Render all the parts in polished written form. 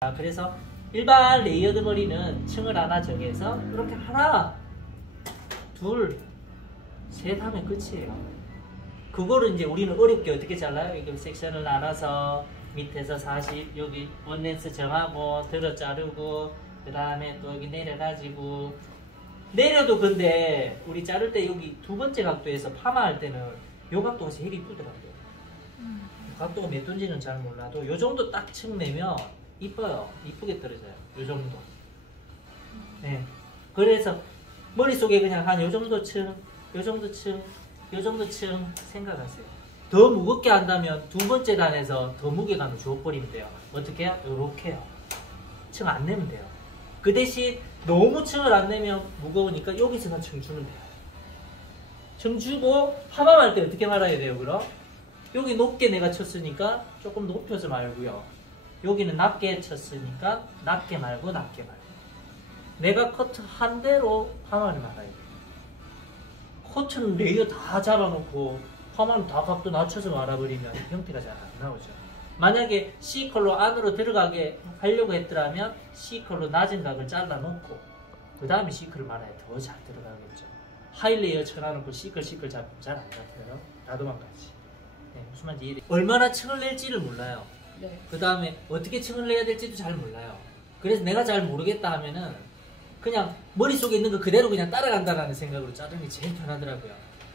그래서 일반 레이어드 머리는 층을 하나 정해서 이렇게 하나, 둘, 셋 하면 끝이에요. 그거를 이제 우리는 어렵게 어떻게 잘라요? 이거 섹션을 나눠서 밑에서 40, 여기 원렌스 정하고 들어 자르고 그 다음에 또 여기 내려가지고 내려도 근데 우리 자를 때 여기 두 번째 각도에서 파마할 때는 요 각도가 제일 이쁘더라고요. 각도가 몇 도인지는 잘 몰라도 요 정도 딱 층 내면 이뻐요. 이쁘게 떨어져요. 요 정도. 네. 그래서 머릿속에 그냥 한 요 정도 층, 요 정도 층, 요 정도 층 생각하세요. 더 무겁게 한다면 두 번째 단에서 더 무게감을 주어버리면 돼요. 어떻게 해요? 요렇게요. 층 안 내면 돼요. 그 대신 너무 층을 안 내면 무거우니까 여기서만 층 주면 돼요. 층 주고 파마할 때 어떻게 말아야 돼요, 그럼? 여기 높게 내가 쳤으니까 조금 높여서 말고요. 여기는 낮게 쳤으니까 낮게 말고 낮게 말고. 내가 커트 한 대로 파마를 말아야 돼요. 커트는 레이어 다 잡아놓고 파마는 다 각도 낮춰서 말아버리면 형태가 잘 안 나오죠. 만약에 C컬로 안으로 들어가게 하려고 했더라면 C컬로 낮은 각을 잘라놓고 그 다음에 C컬을 말아야 더 잘 들어가겠죠. 하이레이어 쳐놔놓고 C컬 잡으면 잘 안 잡혀요. 나도만같이. 네, 무슨 말인지 이해돼요. 얼마나 층을 낼지를 몰라요. 네. 그 다음에 어떻게 층을 내야 될지도 잘 몰라요. 그래서 내가 잘 모르겠다 하면은 그냥 머릿속에 있는 거 그대로 그냥 따라간다라는 생각으로 자르는 게 제일 편하더라고요.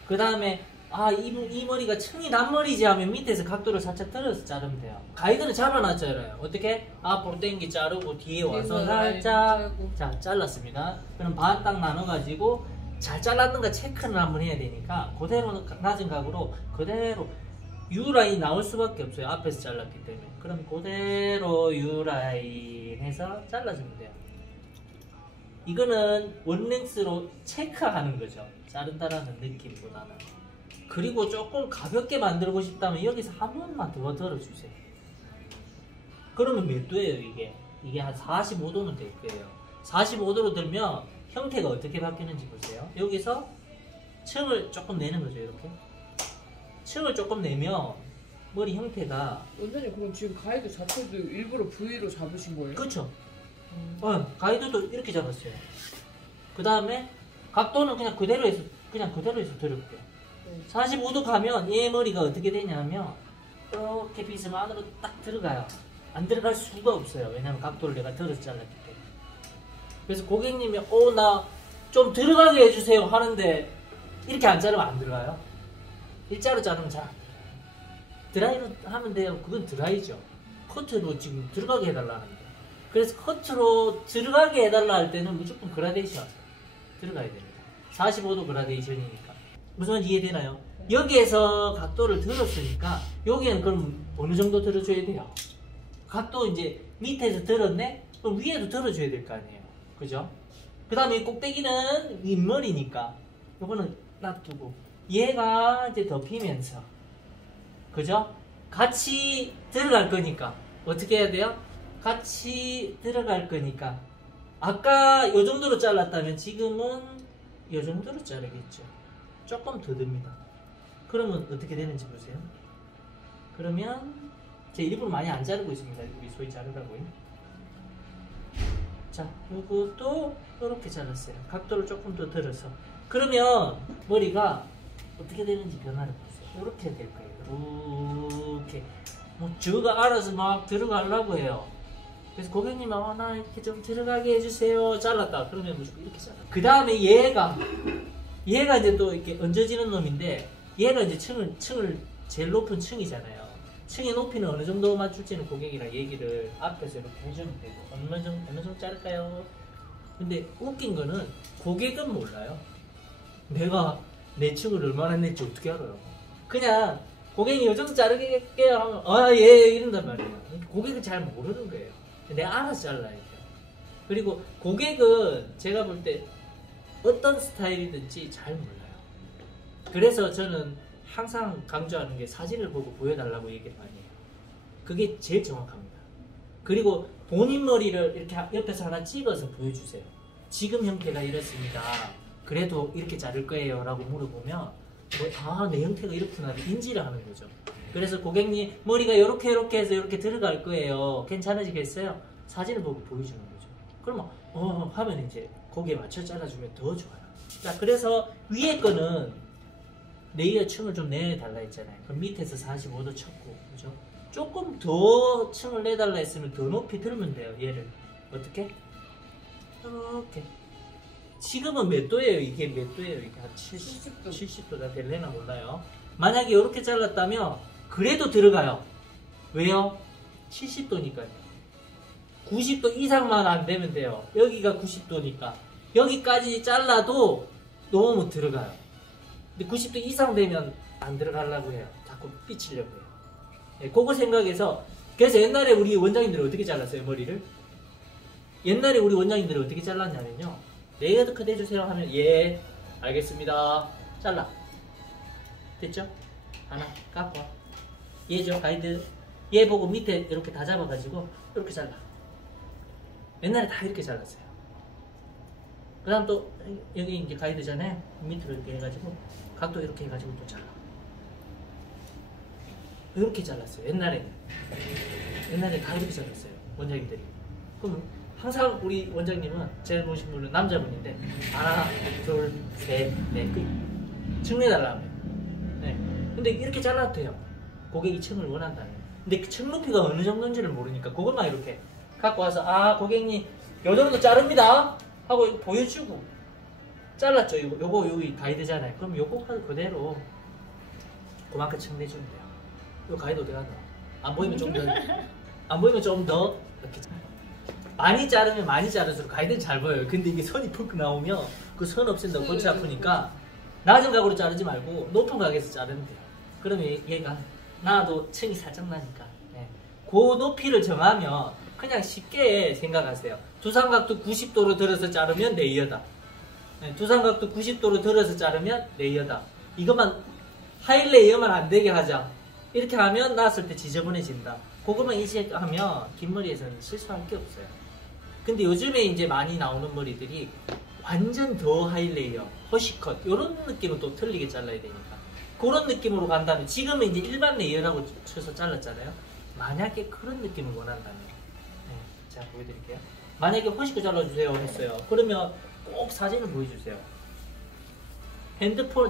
그 다음에 이 머리가 층이 난 머리지 하면 밑에서 각도를 살짝 들어서 자르면 돼요. 가이드는 잡아놨잖아요. 어떻게? 앞으로 당기 자르고 뒤에 와서 살짝 자 잘랐습니다. 그럼 반 딱 나눠가지고 잘 잘랐는가 체크를 한번 해야 되니까 그대로 낮은 각으로 그대로 U라인 나올 수밖에 없어요. 앞에서 잘랐기 때문에. 그럼 그대로 U라인 해서 잘라주면 돼요. 이거는 원랭스로 체크하는 거죠. 자른다라는 느낌보다는. 그리고 조금 가볍게 만들고 싶다면 여기서 한 번만 더 들어주세요. 그러면 몇 도예요 이게? 이게 한 45도는 될 거예요. 45도로 들면 형태가 어떻게 바뀌는지 보세요. 여기서 층을 조금 내는 거죠. 이렇게. 층을 조금 내면 머리 형태가 원장님 그럼 지금 가이드 자체도 일부러 V로 잡으신 거예요? 그렇죠. 가이드도 이렇게 잡았어요. 그 다음에 각도는 그냥 그대로 해서 들을게요. 45도 가면 얘 머리가 어떻게 되냐면 이렇게 빗으면 안으로 딱 들어가요. 안 들어갈 수가 없어요. 왜냐면 각도를 내가 들어서 잘랐기 때문에. 그래서 고객님이 나 좀 들어가게 해주세요 하는데 이렇게 안 자르면 안 들어가요. 일자로 자르면 잘 안 들어가요. 드라이로 하면 돼요. 그건 드라이죠. 커트로 지금 들어가게 해달라는데. 그래서 커트로 들어가게 해달라 할 때는 무조건 그라데이션 들어가야 됩니다. 45도 그라데이션이니까. 무슨 말인지 이해되나요? 여기에서 각도를 들었으니까 여기에는 그럼 어느 정도 들어줘야 돼요? 각도 이제 밑에서 들었네? 그럼 위에도 들어줘야 될 거 아니에요. 그죠? 그 다음에 이 꼭대기는 윗머리니까 이거는 놔두고 얘가 이제 덮이면서 그죠? 같이 들어갈 거니까 어떻게 해야 돼요? 같이 들어갈 거니까 아까 이 정도로 잘랐다면 지금은 이 정도로 자르겠죠. 조금 더 듭니다. 그러면 어떻게 되는지 보세요. 그러면 제 일부러 많이 안 자르고 있습니다. 우리 소위 자르라고요. 자, 이것도 이렇게 잘랐어요. 각도를 조금 더 들어서. 그러면 머리가 어떻게 되는지 변화를 보세요. 이렇게 될 거예요. 이렇게 뭐 저가 알아서 막 들어가려고 해요. 그래서 고객님이 나 이렇게 좀 들어가게 해주세요. 잘랐다. 그러면 무조건 이렇게 잘라. 그 다음에 얘가 이제 또 이렇게 얹어지는 놈인데 얘가 이제 층을 제일 높은 층이잖아요. 층의 높이는 어느 정도 맞출지는 고객이랑 얘기를 앞에서 이렇게 해주면 되고 어느 정도 자를까요? 근데 웃긴 거는 고객은 몰라요. 내가 내 층을 얼마나 냈지 어떻게 알아요? 그냥 고객이 요 정도 자르게요 하면 예 이런단 말이에요. 고객은 잘 모르는 거예요. 내가 알아서 잘라야죠. 그리고 고객은 제가 볼 때 어떤 스타일이든지 잘 몰라요. 그래서 저는 항상 강조하는 게 사진을 보고 보여달라고 얘기를 많이 해요. 그게 제일 정확합니다. 그리고 본인 머리를 이렇게 옆에서 하나 찍어서 보여주세요. 지금 형태가 이렇습니다. 그래도 이렇게 자를 거예요 라고 물어보면 내 형태가 이렇구나 인지를 하는 거죠. 그래서 고객님 머리가 이렇게 해서 이렇게 들어갈 거예요. 괜찮으시겠어요? 사진을 보고 보여주는 거죠. 그러면 하면 이제 거기에 맞춰 잘라주면 더 좋아요. 자, 그래서 위에 거는 레이어 층을 좀 내달라 했잖아요. 그럼 밑에서 45도 쳤고, 그죠? 조금 더 층을 내달라 했으면 더 높이 들면 돼요. 얘를 어떻게? 이렇게. 지금은 몇 도예요? 이게 몇 도예요? 이게 한 70도. 70도가 될래나 몰라요. 만약에 이렇게 잘랐다면 그래도 들어가요. 왜요? 70도니까요. 90도 이상만 안 되면 돼요. 여기가 90도니까 여기까지 잘라도 너무 들어가요. 근데 90도 이상 되면 안 들어가려고 해요. 자꾸 삐치려고 해요. 네, 그거 생각해서. 그래서 옛날에 우리 원장님들은 어떻게 잘랐어요, 머리를? 옛날에 우리 원장님들은 어떻게 잘랐냐면요, 레이어드 컷 해주세요 하면 예 알겠습니다 잘라. 됐죠? 하나 깎고 얘죠, 가이드. 얘 보고 밑에 이렇게 다 잡아가지고 이렇게 잘라. 옛날에 다 이렇게 잘랐어요. 그 다음 또 여기 이제 가이드잖아요. 밑으로 이렇게 해가지고 각도 이렇게 해가지고 또 잘라. 이렇게 잘랐어요. 옛날에 다 이렇게 잘랐어요, 원장님들이. 그럼 항상 우리 원장님은 제일 보신 분은 남자분인데 하나 둘 셋 넷 끝 층내달라고 해요. 네. 근데 이렇게 잘라도 돼요, 고객이 층을 원한다면. 근데 층 높이가 어느 정도인지를 모르니까 그것만 이렇게 갖고 와서 고객님 요 정도 자릅니다 하고 보여주고 잘랐죠. 요거 여기 가이드잖아요. 그럼 요거 그대로 그만큼 층 내주면 돼요. 요 가이드 어디 갔나? 안 보이면 좀 더, 안 보이면 좀 더 이렇게. 많이 자르면 많이 자를수록 가이드는 잘 보여요. 근데 이게 선이 푹 나오면 그 선 없앤다고 골치 아프니까 낮은 각으로 자르지 말고 높은 각에서 자르면 돼요. 그러면 얘가 나도 층이 살짝 나니까. 네. 그 높이를 정하면 그냥 쉽게 생각하세요. 두상각도 90도로 들어서 자르면 레이어다. 네. 두상각도 90도로 들어서 자르면 레이어다. 이것만 하이 레이어만 안 되게 하자. 이렇게 하면 나왔을 때 지저분해진다. 그것만 인식하면 긴 머리에서는 실수할 게 없어요. 근데 요즘에 이제 많이 나오는 머리들이 완전 더 하이 레이어, 허쉬컷 이런 느낌은 또 틀리게 잘라야 되니까 그런 느낌으로 간다면, 지금은 이제 일반 레이어라고 쳐서 잘랐잖아요. 만약에 그런 느낌을 원한다면, 네, 자 보여드릴게요. 만약에 허쉬컷 잘라주세요 했어요. 그러면 꼭 사진을 보여주세요.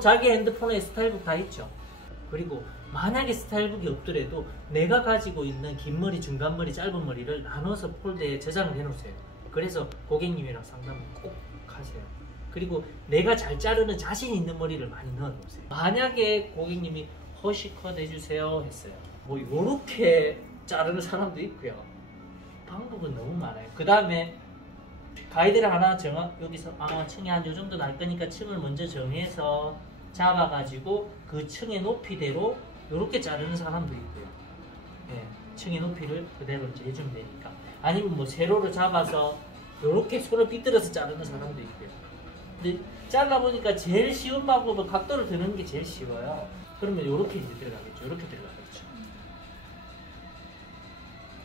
자기 핸드폰에 스타일북 다 있죠. 그리고 만약에 스타일북이 없더라도 내가 가지고 있는 긴 머리, 중간 머리, 짧은 머리를 나눠서 폴더에 저장을 해 놓으세요. 그래서 고객님이랑 상담을 꼭 하세요. 그리고 내가 잘 자르는 자신 있는 머리를 많이 넣어 놓으세요. 만약에 고객님이 허쉬컷 해주세요 했어요. 뭐 요렇게 자르는 사람도 있고요. 방법은 너무 많아요. 그 다음에 가이드를 하나 여기서 층이 한 요 정도 날 거니까 층을 먼저 정해서 잡아가지고 그 층의 높이대로 이렇게 자르는 사람도 있고요. 네, 층의 높이를 그대로 이제 해주면 되니까. 아니면 뭐 세로로 잡아서 이렇게 손을 빗들어서 자르는 사람도 있고요. 근데 잘라보니까 제일 쉬운 방법은 각도를 드는 게 제일 쉬워요. 그러면 이렇게 이제 들어가겠죠. 이렇게 들어가겠죠.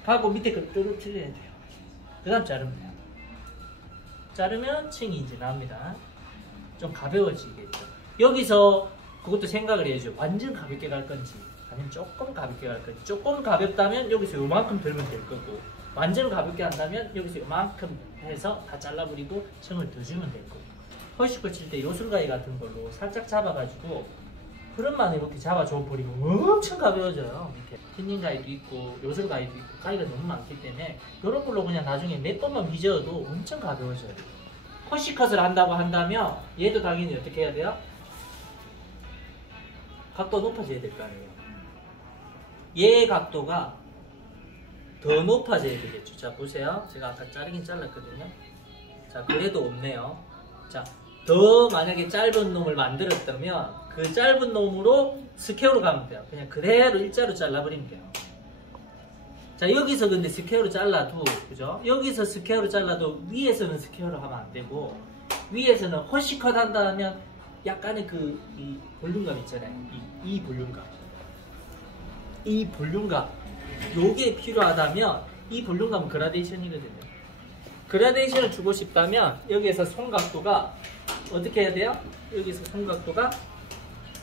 하고 밑에 걸 떨어뜨려야 돼요. 그 다음 자르면 돼요. 자르면 층이 이제 나옵니다. 좀 가벼워지겠죠. 여기서 그것도 생각을 해야죠. 완전 가볍게 갈 건지 아니면 조금 가볍게 갈 건지. 조금 가볍다면 여기서 요만큼 들면 될 거고, 완전 가볍게 한다면 여기서 요만큼 해서 다 잘라버리고 층을 더 주면 될 거고. 허쉬컷 칠 때 요술가위 같은 걸로 살짝 잡아가지고 흐름만 이렇게 잡아줘 버리면 엄청 가벼워져요. 이렇게 틴닝 가위도 있고 요술가위도 있고 가위가 너무 많기 때문에 이런 걸로 그냥 나중에 몇 번만 휘저어도 엄청 가벼워져요. 허쉬컷을 한다고 한다면 얘도 당연히 어떻게 해야 돼요? 각도가 높아져야 될 거 아니에요. 얘의 각도가 더 높아져야 되겠죠. 자 보세요. 제가 아까 자르긴 잘랐거든요. 자 그래도 없네요. 자 더 만약에 짧은 놈을 만들었다면 그 짧은 놈으로 스퀘어로 가면 돼요. 그냥 그대로 일자로 잘라버리면 돼요. 자 여기서 근데 스퀘어로 잘라도, 그죠? 여기서 스퀘어로 잘라도 위에서는 스퀘어로 하면 안 되고, 위에서는 허쉬컷 한다면 약간의 이 볼륨감 있잖아요. 이 볼륨감. 이 볼륨감. 요게 필요하다면 이 볼륨감은 그라데이션이거든요. 그라데이션을 주고 싶다면 여기에서 손각도가 어떻게 해야 돼요? 여기서 손각도가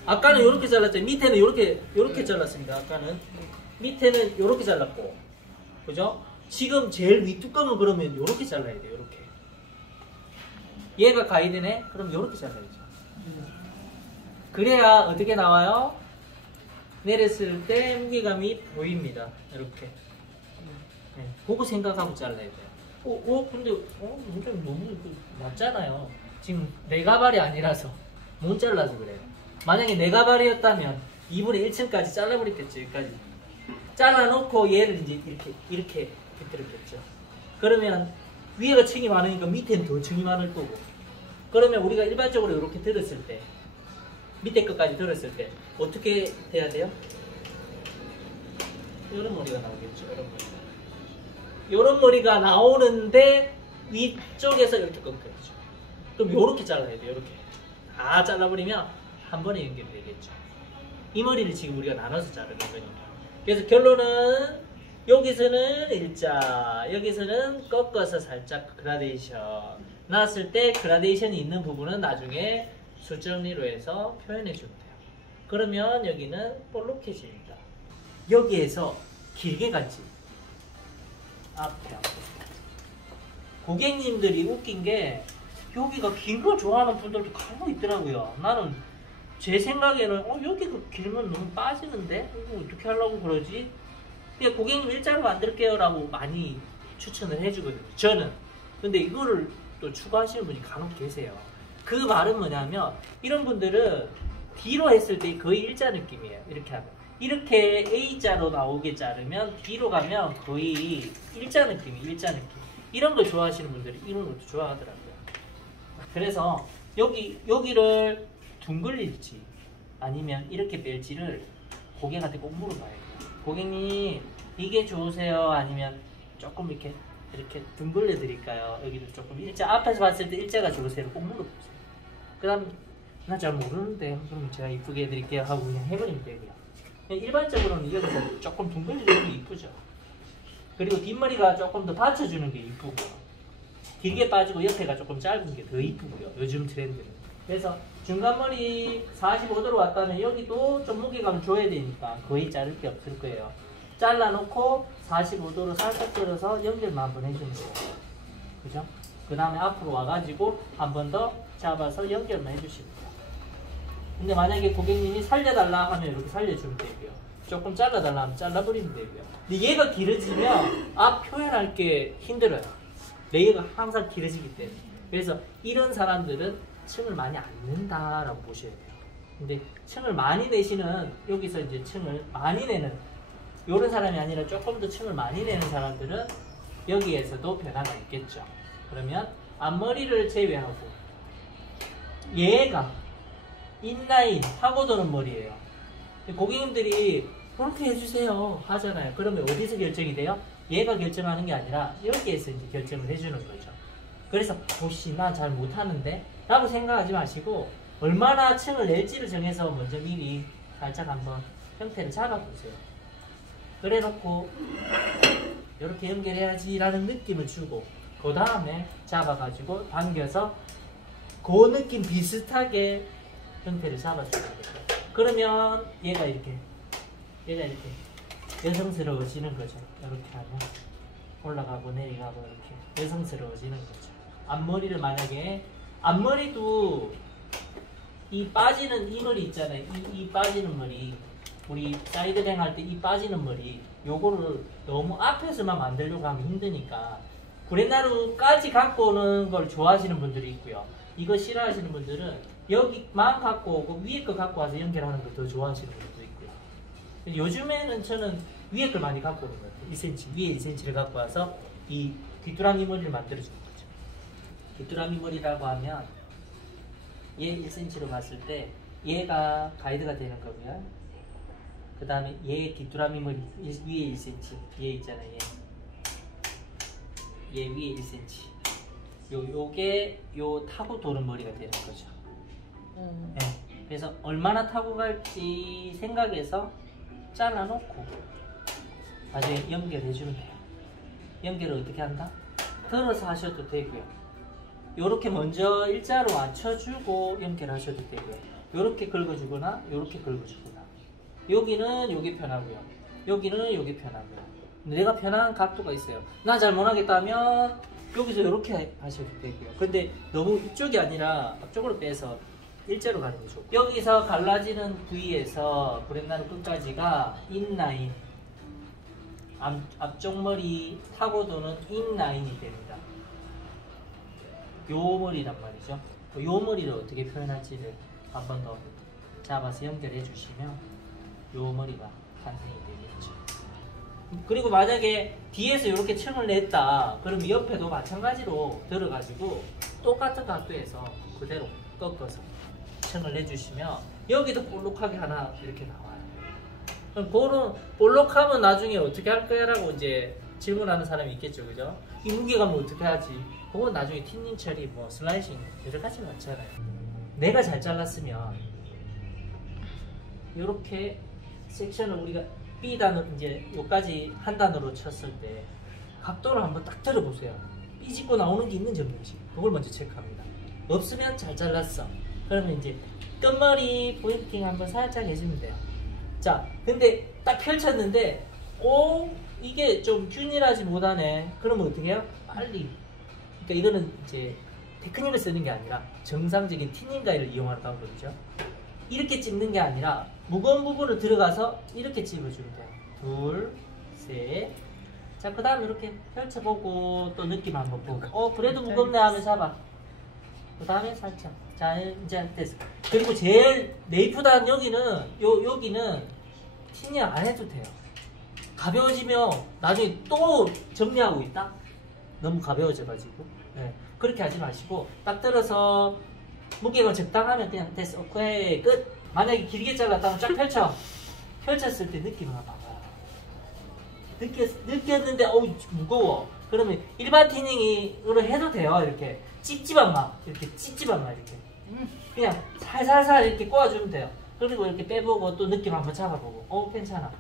아까는 이렇게 잘랐죠. 밑에는 이렇게 잘랐습니다. 아까는 밑에는 이렇게 잘랐고, 그죠? 지금 제일 윗뚜껑은 그러면 요렇게 잘라야 돼요. 요렇게. 얘가 가이드네? 그럼 요렇게 잘라야죠. 그래야 어떻게 나와요? 내렸을 때 무게감이 보입니다. 이렇게. 네, 그거 생각하고 잘라야 돼요. 근데 완전 너무 낮잖아요. 지금 내 가발이 아니라서 못 잘라서 그래요. 만약에 내 가발이었다면 2분의 1층까지 잘라버렸겠죠. 여기까지. 잘라놓고 얘를 이제 이렇게 빗들었겠죠. 그러면 위에가 층이 많으니까 밑에는 더 층이 많을 거고. 그러면 우리가 일반적으로 이렇게 들었을 때, 밑에 끝까지 들었을 때 어떻게 돼야 돼요? 이런 머리가 나오겠죠. 이런 머리. 이런 머리가 나오는데 위쪽에서 이렇게 꺾여야죠. 그럼 이렇게 잘라야 돼요. 이렇게 다 잘라버리면 한 번에 연결이 되겠죠. 이 머리를 지금 우리가 나눠서 자르는 거니까. 그래서 결론은 여기서는 일자, 여기서는 꺾어서 살짝 그라데이션. 나왔을 때 그라데이션이 있는 부분은 나중에 수정리로 해서 표현해 주면 돼요. 그러면 여기는 볼록해집니다. 여기에서 길게 갔지. 앞에. 고객님들이 웃긴 게 여기가 긴 걸 좋아하는 분들도 간혹 있더라고요. 나는 제 생각에는 여기가 길면 너무 빠지는데 이거 어떻게 하려고 그러지? 그냥 고객님 일자로 만들게요 라고 많이 추천을 해주거든요. 저는. 근데 이거를 또 추가하시는 분이 간혹 계세요. 그 말은 뭐냐면 이런 분들은 뒤로 했을 때 거의 일자 느낌이에요. 이렇게 하면. 이렇게 A자로 나오게 자르면 뒤로 가면 거의 일자 느낌. 이런 걸 좋아하시는 분들이 이런 것도 좋아하더라고요. 그래서 여기를 둥글릴지 아니면 이렇게 뺄지를 고객한테 꼭 물어봐야 돼요. 고객님 이게 좋으세요? 아니면 조금 이렇게 둥글려 드릴까요? 여기도 조금 일자, 앞에서 봤을 때 일자가 좋으세요? 꼭 물어보세요. 그 다음 나 잘 모르는데 그럼 제가 이쁘게 해드릴게요 하고 그냥 해버리면 되고요. 일반적으로는 여기서 조금 둥글리는 게 이쁘죠. 그리고 뒷머리가 조금 더 받쳐주는 게 이쁘고요. 길게 빠지고 옆에가 조금 짧은 게 더 이쁘고요. 요즘 트렌드는. 그래서 중간머리 45도로 왔다면 여기도 좀 무게감을 줘야 되니까 거의 자를 게 없을 거예요. 잘라놓고 45도로 살짝 들어서 연결만 한번 해주는 거예요. 그죠? 그 다음에 앞으로 와가지고 한 번 더 잡아서 연결만 해주시면 돼요. 근데 만약에 고객님이 살려달라 하면 이렇게 살려주면 되고요. 조금 잘라달라 하면 잘라버리면 되고요. 근데 얘가 길어지면 앞 표현할 게 힘들어요. 레이어가 항상 길어지기 때문에. 그래서 이런 사람들은 층을 많이 안 낸다라고 보셔야 돼요. 근데 층을 많이 내시는, 여기서 이제 층을 많이 내는 이런 사람이 아니라 조금 더 층을 많이 내는 사람들은 여기에서도 변화가 있겠죠. 그러면 앞머리를 제외하고 얘가 인라인 하고 도는 머리예요. 고객님들이 그렇게 해주세요 하잖아요. 그러면 어디서 결정이 돼요? 얘가 결정하는 게 아니라 여기에서 이제 결정을 해주는 거죠. 그래서 혹시 나 잘 못하는데 라고 생각하지 마시고 얼마나 층을 낼지를 정해서 먼저 미리 살짝 한번 형태를 잡아보세요. 그래 놓고 이렇게 연결해야지 라는 느낌을 주고 그 다음에 잡아가지고 당겨서 그 느낌 비슷하게 형태를 잡아주는 거죠. 그러면 얘가 이렇게 여성스러워지는 거죠. 이렇게 하면 올라가고 내려가고 이렇게 여성스러워지는 거죠. 앞머리를 만약에 앞머리도 이 빠지는 이 머리 있잖아요. 이 빠지는 머리, 우리 사이드뱅 할 때 이 빠지는 머리, 요거를 너무 앞에서만 만들려고 하면 힘드니까 구레나루까지 갖고 오는 걸 좋아하시는 분들이 있고요. 이거 싫어하시는 분들은 여기만 갖고 오고 위에 거 갖고 와서 연결하는 걸 더 좋아하시는 분들도 있고요. 요즘에는 저는 위에 걸 많이 갖고 오는 것 같아요. 2cm, 위에 2cm를 갖고 와서 이 귀뚜라미 머리를 만들어주는 거죠. 귀뚜라미 머리라고 하면 얘 1cm로 봤을 때 얘가 가이드가 되는 거고요. 그 다음에 얘 귀뚜라미 머리 위에 1cm, 얘 있잖아요. 얘 위에 1cm. 요게 요 타고 도는 머리가 되는 거죠. 네. 그래서 얼마나 타고 갈지 생각해서 잘라놓고 나중에 연결해주면 돼요. 연결을 어떻게 한다? 들어서 하셔도 되고요. 요렇게 먼저 일자로 맞춰주고 연결하셔도 되고요. 요렇게 긁어주거나 요렇게 긁어주거나 여기는 요게 편하고요. 여기는 요게 편하고요. 내가 편한 각도가 있어요. 나 잘 못하겠다면 여기서 이렇게 하셔도 되고요. 근데 너무 이쪽이 아니라 앞쪽으로 빼서 일자로 가는 게 좋고, 여기서 갈라지는 부위에서 브렛나루 끝까지가 인라인, 앞쪽 머리 타고 도는 인라인이 됩니다. 요 머리란 말이죠. 요 머리를 어떻게 표현할지를 한 번 더 잡아서 연결해 주시면 요 머리가 탄생이 되겠죠. 그리고 만약에 뒤에서 이렇게 층을 냈다 그러면 옆에도 마찬가지로 들어가지고 똑같은 각도에서 그대로 꺾어서 층을 내주시면 여기도 볼록하게 하나 이렇게 나와요. 그럼 그런 볼록하면 나중에 어떻게 할 거야 라고 이제 질문하는 사람이 있겠죠, 그죠? 이 무게감을 어떻게 하지? 그건 나중에 틴닝 처리, 뭐 슬라이싱 여러 가지 많잖아요. 내가 잘 잘랐으면 이렇게 섹션을 우리가 B 단으로 이제 여기까지 한 단으로 쳤을 때 각도를 한번 딱 들어보세요. 삐집고 나오는 게 있는지 없는지 그걸 먼저 체크합니다. 없으면 잘 잘랐어. 그러면 이제 끝머리 포인팅 한번 살짝 해주면 돼요. 자, 근데 딱 펼쳤는데 이게 좀 균일하지 못하네. 그러면 어떻게 해요? 빨리. 그러니까 이거는 이제 테크닉을 쓰는 게 아니라 정상적인 틴닝 가위를 이용한다고 그러죠. 이렇게 찝는 게 아니라 무거운 부분을 들어가서 이렇게 찝어주면 돼요. 둘, 셋. 자, 그 다음에 이렇게 펼쳐보고 또 느낌 한번 보고 그래도 무겁네 하면 잡아. 그 다음에 살짝. 자, 이제 됐어. 그리고 제일 네이프단 여기는 틴닝 안 해도 돼요. 가벼워지면 나중에 또 정리하고 있다? 너무 가벼워져가지고. 네. 그렇게 하지 마시고 딱 들어서 무게가 적당하면 그냥 됐어. 오케이, 끝. 만약에 길게 잘랐다면 쫙 펼쳤을 때 느낌을 한번 봐봐요. 느꼈는데 무거워. 그러면 일반 티닝으로 해도 돼요. 이렇게 찝찝한 맛, 이렇게 그냥 살살살 이렇게 꼬아주면 돼요. 그리고 이렇게 빼보고 또 느낌 한번 잡아보고 괜찮아.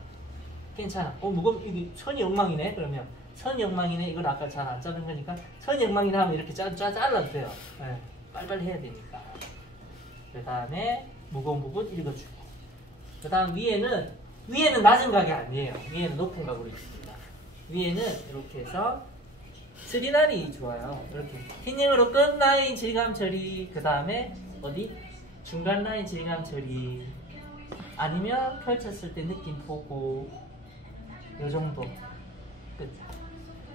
무거워. 이게 선이 엉망이네. 그러면 선이 엉망이네. 이건 아까 잘 안 자른 거니까 선이 엉망이네 하면 이렇게 잘라도 돼요. 네. 빨리빨리 해야 되니까. 그 다음에 무거운 부분 읽어주고, 그 다음 위에는 낮은 각이 아니에요. 위에는 높은 각으로 있습니다. 위에는 이렇게 해서 스리날이 좋아요. 이렇게 틴닝으로 끝 라인 질감 처리, 그 다음에 중간 라인 질감 처리, 아니면 펼쳤을 때 느낌 보고 요 정도 끝.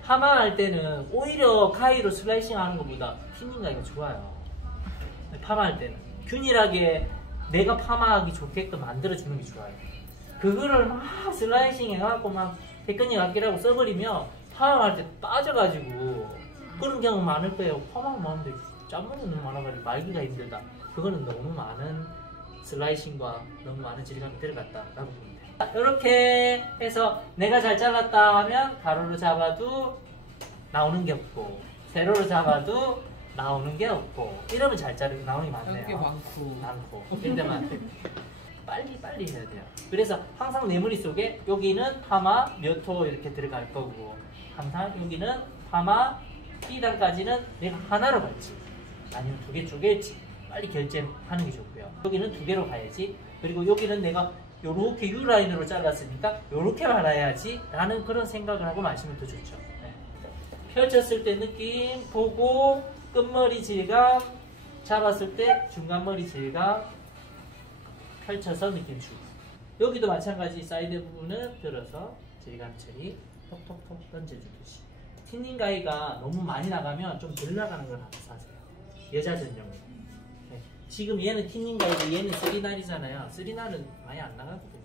파마할 때는 오히려 가위로 슬라이싱 하는 것보다 틴닝 가위가 좋아요. 파마할 때는 균일하게 내가 파마하기 좋게끔 만들어주는 게 좋아요. 그거를 막 슬라이싱 해갖고 막 테크닉 아끼라고 써버리면 파마할 때 빠져가지고 그런 경우 많을 거예요. 파마하면 많은데 짠물이 너무 많아가지고 말기가 힘들다. 그거는 너무 많은 슬라이싱과 너무 많은 질감이 들어갔다라고 보면 돼요. 이렇게 해서 내가 잘 잘랐다 하면 가로로 잡아도 나오는 게 없고 세로로 잡아도 나오는 게 없고 이러면 잘 자르고 나오는 게 많네요. 게 많고. 근데만 빨리 해야 돼요. 그래서 항상 내 머릿속에 여기는 파마 몇 호 이렇게 들어갈 거고, 항상 여기는 파마 B단까지는 내가 하나로 갈지 아니면 두 개 쪼갤지 빨리 결정하는 게 좋고요. 여기는 두 개로 가야지, 그리고 여기는 내가 요렇게 U라인으로 잘랐으니까 요렇게 말아야지 라는 그런 생각을 하고 마시면 더 좋죠. 네. 펼쳤을 때 느낌 보고 끝머리 질감, 잡았을 때 중간머리 질감, 펼쳐서 느낌 주고, 여기도 마찬가지 사이드 부분은 들어서 질감 처리 톡톡톡 던져주듯이. 틴닝 가위가 너무 많이 나가면 좀 덜 나가는 걸 하나 사세요. 여자 전용으로. 네. 지금 얘는 틴닝 가위고 얘는 쓰리날이잖아요. 쓰리날은 많이 안 나가거든요.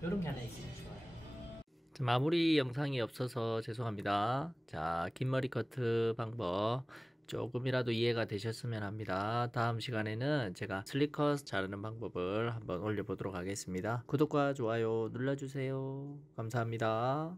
이런 게 하나 있으면 좋아요. 마무리 영상이 없어서 죄송합니다. 자, 긴 머리 커트 방법 조금이라도 이해가 되셨으면 합니다. 다음 시간에는 제가 슬릭컷 자르는 방법을 한번 올려보도록 하겠습니다. 구독과 좋아요 눌러주세요. 감사합니다.